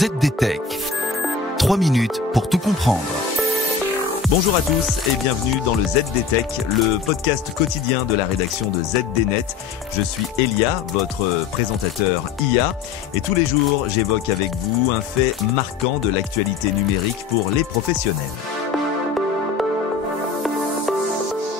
ZDTech. 3 minutes pour tout comprendre. Bonjour à tous et bienvenue dans le ZDTech, le podcast quotidien de la rédaction de ZDNet. Je suis Elia, votre présentateur IA, et tous les jours j'évoque avec vous un fait marquant de l'actualité numérique pour les professionnels.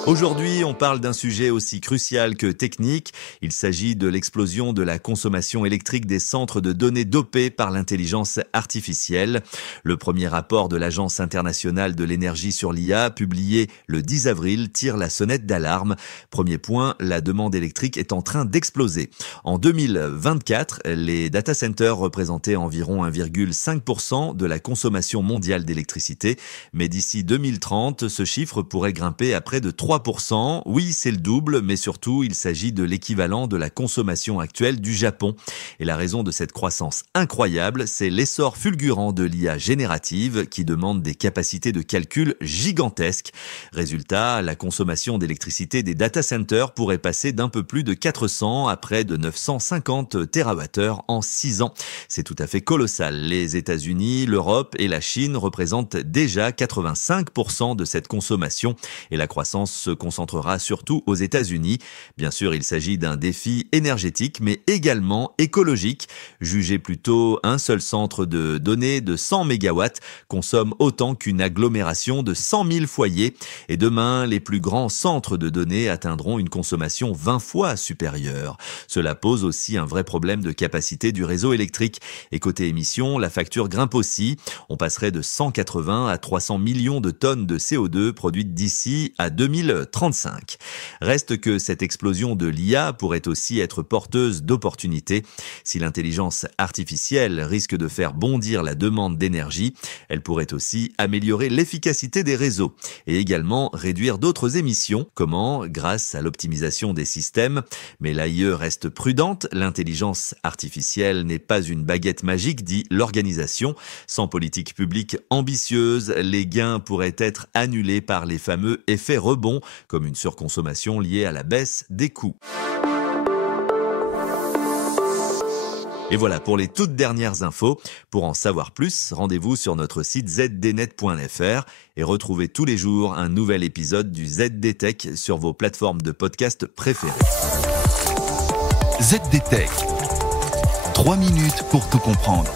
Aujourd'hui, on parle d'un sujet aussi crucial que technique. Il s'agit de l'explosion de la consommation électrique des centres de données dopés par l'intelligence artificielle. Le premier rapport de l'Agence internationale de l'énergie sur l'IA, publié le 10 avril, tire la sonnette d'alarme. Premier point, la demande électrique est en train d'exploser. En 2024, les data centers représentaient environ 1,5% de la consommation mondiale d'électricité. Mais d'ici 2030, ce chiffre pourrait grimper à près de 3%. Oui, c'est le double, mais surtout, il s'agit de l'équivalent de la consommation actuelle du Japon. Et la raison de cette croissance incroyable, c'est l'essor fulgurant de l'IA générative qui demande des capacités de calcul gigantesques. Résultat, la consommation d'électricité des data centers pourrait passer d'un peu plus de 400 à près de 950 TWh en 6 ans. C'est tout à fait colossal. Les États-Unis, l'Europe et la Chine représentent déjà 85% de cette consommation et la croissance se concentrera surtout aux États-Unis. Bien sûr, il s'agit d'un défi énergétique, mais également écologique. Jugez plutôt, un seul centre de données de 100 MW consomme autant qu'une agglomération de 100 000 foyers. Et demain, les plus grands centres de données atteindront une consommation 20 fois supérieure. Cela pose aussi un vrai problème de capacité du réseau électrique. Et côté émissions, la facture grimpe aussi. On passerait de 180 à 300 millions de tonnes de CO2 produites d'ici à 2035. Reste que cette explosion de l'IA pourrait aussi être porteuse d'opportunités. Si l'intelligence artificielle risque de faire bondir la demande d'énergie, elle pourrait aussi améliorer l'efficacité des réseaux et également réduire d'autres émissions. Comment ? Grâce à l'optimisation des systèmes. Mais l'AIE reste prudente. L'intelligence artificielle n'est pas une baguette magique, dit l'organisation. Sans politique publique ambitieuse, les gains pourraient être annulés par les fameux effets rebonds, comme une surconsommation liée à la baisse des coûts. Et voilà pour les toutes dernières infos. Pour en savoir plus, rendez-vous sur notre site zdnet.fr et retrouvez tous les jours un nouvel épisode du ZDTech sur vos plateformes de podcast préférées. ZDTech. 3 minutes pour tout comprendre.